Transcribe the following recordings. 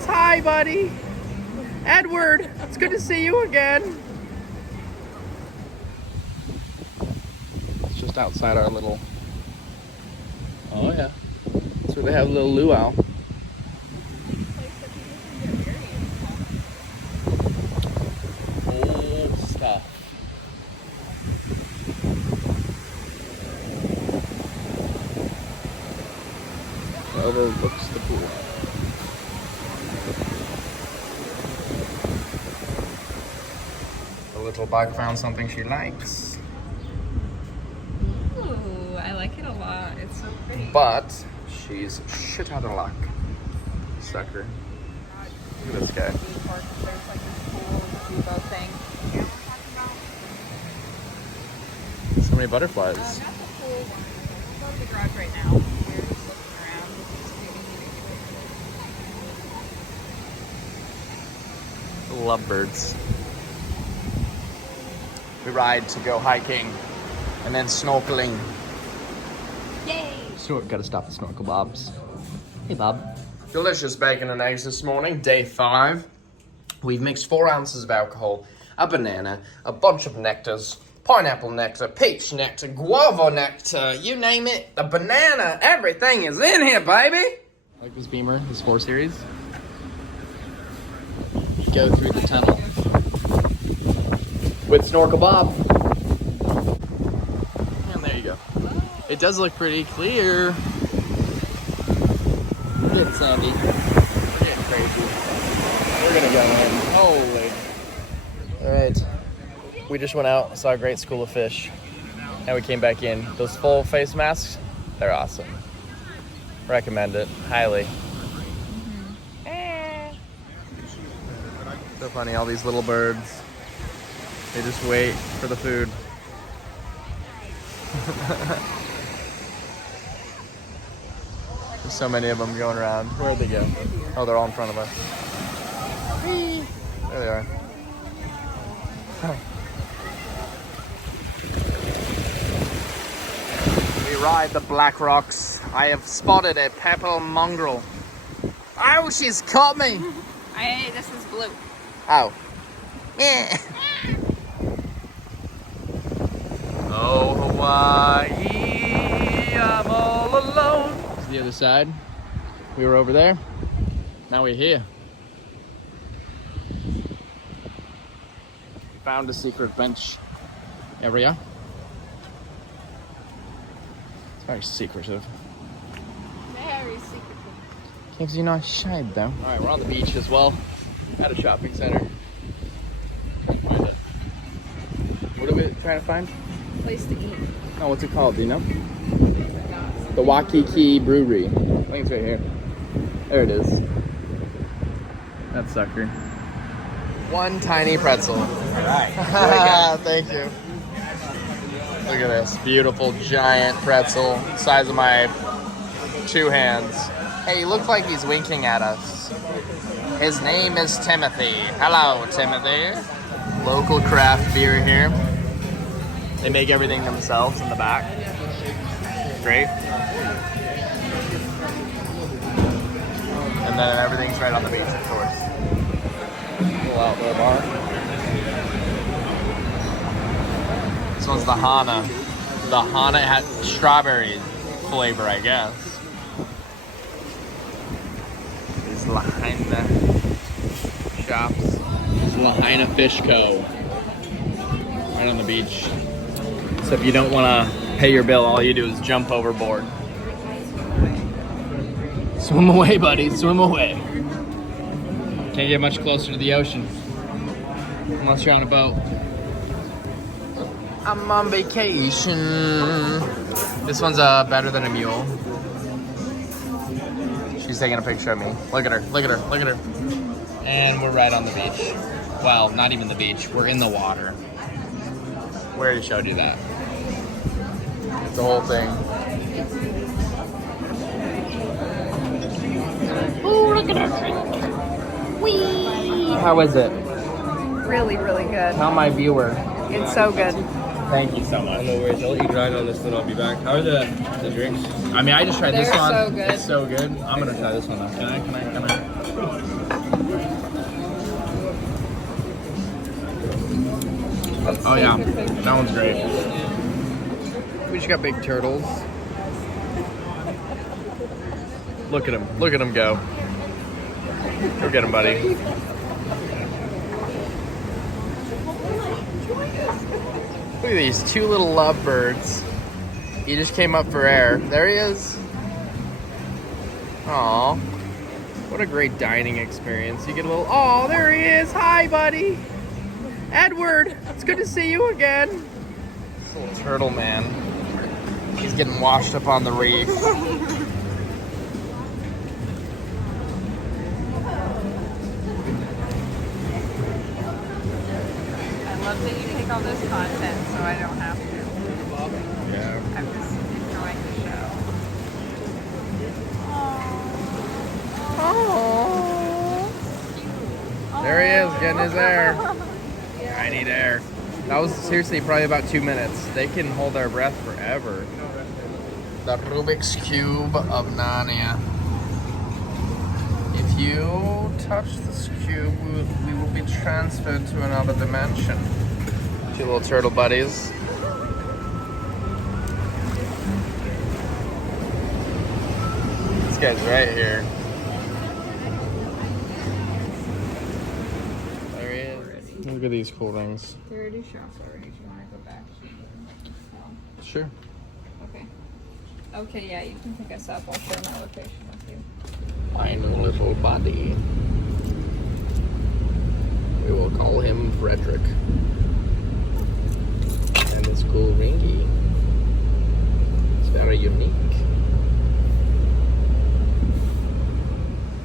says hi, buddy. Edward, it's good to see you again. It's just outside our little... Oh yeah. That's where they have a little luau. Old stuff. Overlooks the pool. The little bug found something she likes. Ooh, I like it a lot. It's so pretty. But she's shit out of luck. Sucker. Look at this guy. There's like this cool Gazebo thing. Yeah, we're talking about. So many butterflies. That's a cool one. We'll go to the garage right now. We're just looking around. Lovebirds. We ride to go hiking and then snorkeling. Yay! Gotta stop the snorkel, Bobs. Hey, Bob. Delicious bacon and eggs this morning, day 5. We've mixed 4 ounces of alcohol, a banana, a bunch of nectars, pineapple nectar, peach nectar, guava nectar, you name it, a banana, everything is in here, baby! Like this Beamer, this 4 Series. Go through the tunnel with Snorkel Bob. And there you go. It does look pretty clear. Look at Sandy. We're getting crazy. We're gonna go in. Holy. Alright. We just went out, saw a great school of fish, and we came back in. Those full face masks, they're awesome. Recommend it, highly. So funny, all these little birds. They just wait for the food. There's so many of them going around. Where'd they go? Oh, they're all in front of us. Whee! There they are. We ride the black rocks. I have spotted a purple mongrel. Oh, she's caught me! Hey, this is blue. Oh. Yeah. Oh, Hawaii, I'm all alone. This is the other side. We were over there. Now we're here. Found a secret bench area. It's very secretive. Very secretive. Gives you a nice shade though. Alright, we're on the beach as well. At a shopping center. What are we trying to find? Place to eat. Oh, what's it called? Do you know? The Waikiki Brewery. I think it's right here. There it is. That sucker. One tiny pretzel. Alright. Thank you. Look at this. Beautiful giant pretzel. Size of my 2 hands. Hey, he looks like he's winking at us. His name is Timothy. Hello, Timothy. Local craft beer here. They make everything themselves in the back. Great. And then everything's right on the beach, of course. Little outdoor bar. This one's the Hana. The Hana had strawberry flavor, I guess. These Lahaina shops. This is Lahaina Fish Co. Right on the beach. So if you don't want to pay your bill, all you do is jump overboard. Swim away, buddy. Swim away. Can't get much closer to the ocean unless you're on a boat. I'm on vacation. This one's better than a mule. She's taking a picture of me. Look at her. Look at her. Look at her. And we're right on the beach. Well, not even the beach. We're in the water. We already showed you that. The whole thing. Ooh, look at our drink. Whee! How is it? Really, really good. Tell my viewer. It's so good. Thank you so much. No worries, I'll let you grind on this, then I'll be back. How are the drinks? I mean, I just tried this They're one. so good. It's so good. I'm gonna try this one now. Can I? That one's great. We just got big turtles. Look at him. Look at him go. Go get him, buddy. Look at these two little lovebirds. He just came up for air. There he is. Aw. What a great dining experience. You get a little, oh, there he is. Hi, buddy. Edward, it's good to see you again. This little turtle man. He's getting washed up on the reef. I love that you take all this content so I don't have to. Yeah. I'm just enjoying the show. Oh. There he is, getting his air. I need air. That was seriously probably about 2 minutes. They can hold their breath forever. The Rubik's Cube of Narnia. If you touch this cube, we will be transferred to another dimension. Two little turtle buddies. This guy's right here. There he is. Look at these cool rings. They already shopped already. Do you want to go back? Sure. Okay. Okay, yeah, you can pick us up. I'll share my location with you. Fine little buddy. We will call him Frederick. And this cool ringy. It's very unique.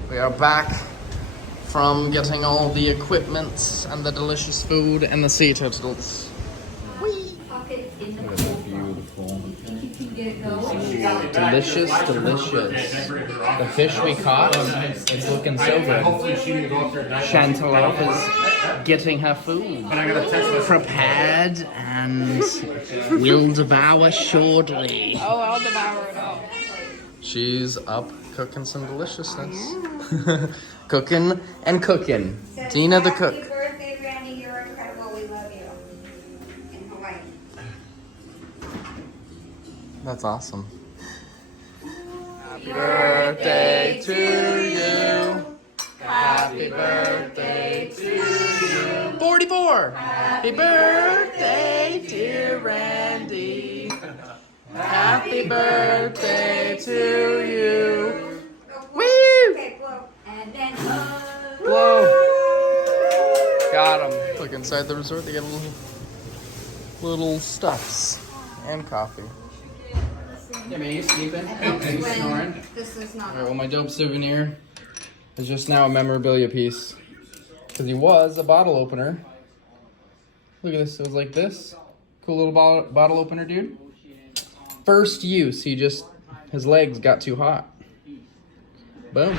We are back from getting all the equipment and the delicious food and the sea turtles. Beautiful. Delicious, delicious. The fish we caught is looking so good. Chantelle is getting her food prepared and will devour shortly. Oh, I'll devour it all. She's up cooking some deliciousness. Cooking and cooking. Tina the cook. Happy birthday, Randy. You're incredible. We love you. In Hawaii. That's awesome. Happy birthday to you. Happy birthday to you. 44. Happy birthday, dear Randy. Happy birthday to you. Woo! Okay, blow. And then Blow. Got him. Look, inside the resort, they got little stuffs and coffee. Yeah, man, you sleeping? You snoring? this is not. All right, well, my dope souvenir is just now a memorabilia piece. Because he was a bottle opener. Look at this. It was like this. Cool little bottle opener, dude. First use, his legs got too hot. Boom.